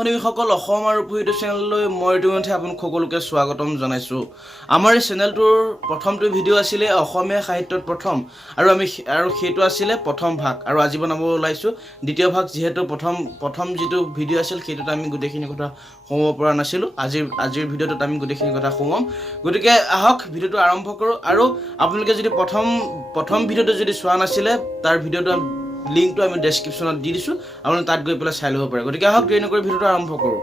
সহকৰ্মীসকল অসম আৰু আপুহুত চেনেললৈ মই ইতিমধ্যে আপোনাক সকলোকে স্বাগতম জনাইছোঁ। আমাৰ এই চেনেলটোৰ প্ৰথমটো ভিডিঅ' আছিলে অসমীয়া সাহিত্যত প্ৰথম আৰু সেইটো আছিলে প্ৰথম ভাগ আৰু আজি বনাব ওলাইছোঁ দ্বিতীয় ভাগ। যিহেতু প্ৰথম যিটো ভিডিঅ' আছিল সেইটোত আমি গোটেইখিনি কথা সোমাব পৰা নাছিলোঁ। আজিৰ ভিডিঅ'টোত আমি গোটেইখিনি কথা সোমাম। গতিকে আহক ভিডিঅ'টো আৰম্ভ কৰোঁ। আৰু আপোনালোকে যদি প্ৰথম ভিডিঅ'টো যদি চোৱা নাছিলে তাৰ ভিডিঅ'টো লিংকটো আমি ডেছক্ৰিপশ্যনত দি দিছোঁ, আপোনালোকে তাত গৈ পেলাই চাই ল'ব পাৰে। গতিকে আহক দেৰি নকৰি ভিডিঅ'টো আৰম্ভ কৰোঁ।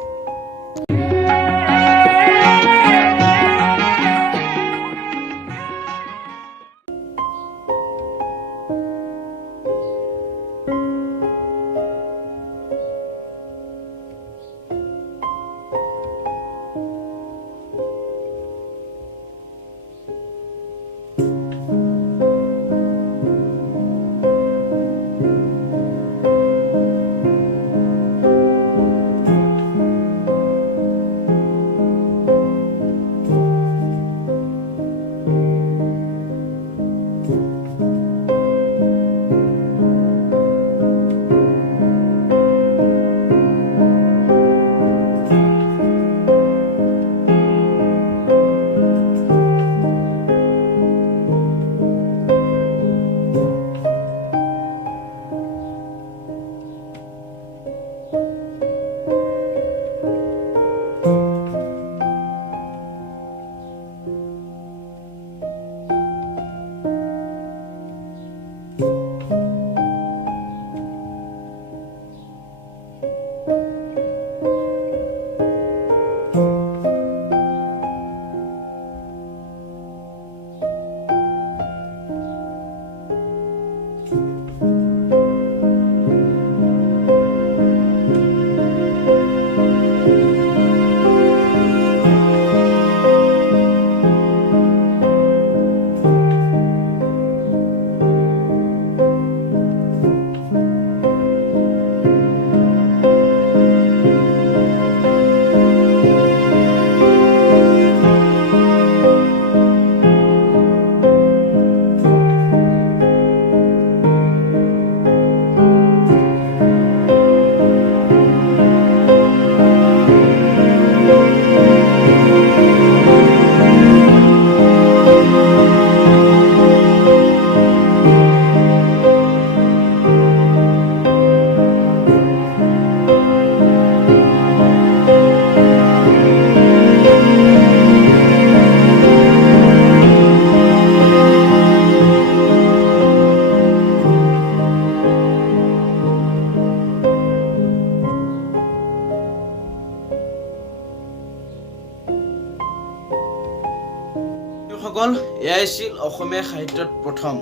সকল এয়াই আছিল অসমীয়া সাহিত্যত প্ৰথম,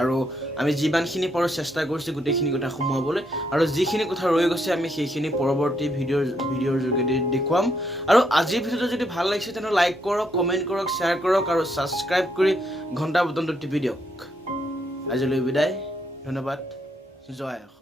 আৰু আমি যিমানখিনি পাৰোঁ চেষ্টা কৰিছোঁ গোটেইখিনি কথা সোমোৱাবলৈ, আৰু যিখিনি কথা ৰৈ গৈছে আমি সেইখিনি পৰৱৰ্তী ভিডিঅ'ৰ যোগেদি দেখুৱাম। আৰু আজিৰ ভিডিঅ'টো যদি ভাল লাগিছে তেনে লাইক কৰক, কমেণ্ট কৰক, শ্বেয়াৰ কৰক আৰু ছাবস্ক্ৰাইব কৰি ঘণ্টা বটনটো টিপি দিয়ক। আজিলৈ বিদায়, ধন্যবাদ, জয় অসম।